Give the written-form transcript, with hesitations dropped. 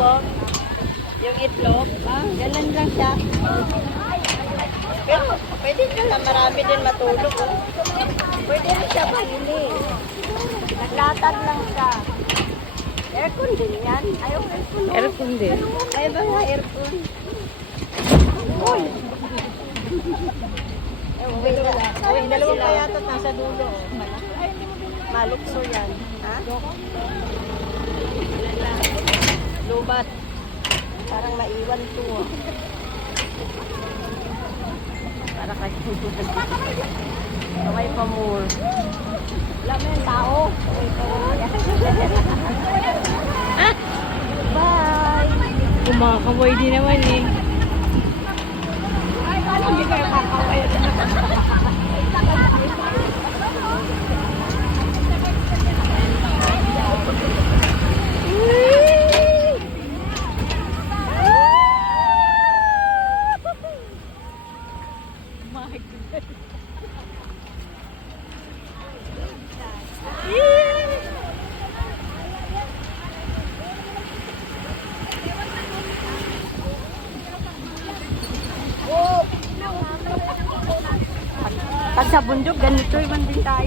oh. Yung itlog. Ganun lang siya. Pero pwede ka na marami din matulog. Oh. Pwede rin siya mainit. Naglatag lang siya. Aircon din yan. Ayaw aircon. Aircon din. Ayaw ba nga aircon? Uy! Uy, dalawa pa yata nasa dulo. Malukso yan. Ha? Lubat. Parang maiwan to. Para kayo. Kaway pa more. Wala mo yung tao. Bye! Kumakaway din naman eh. Ay, paano hindi kayo kakaway? Pag sa bundok, ganito yung din tayo.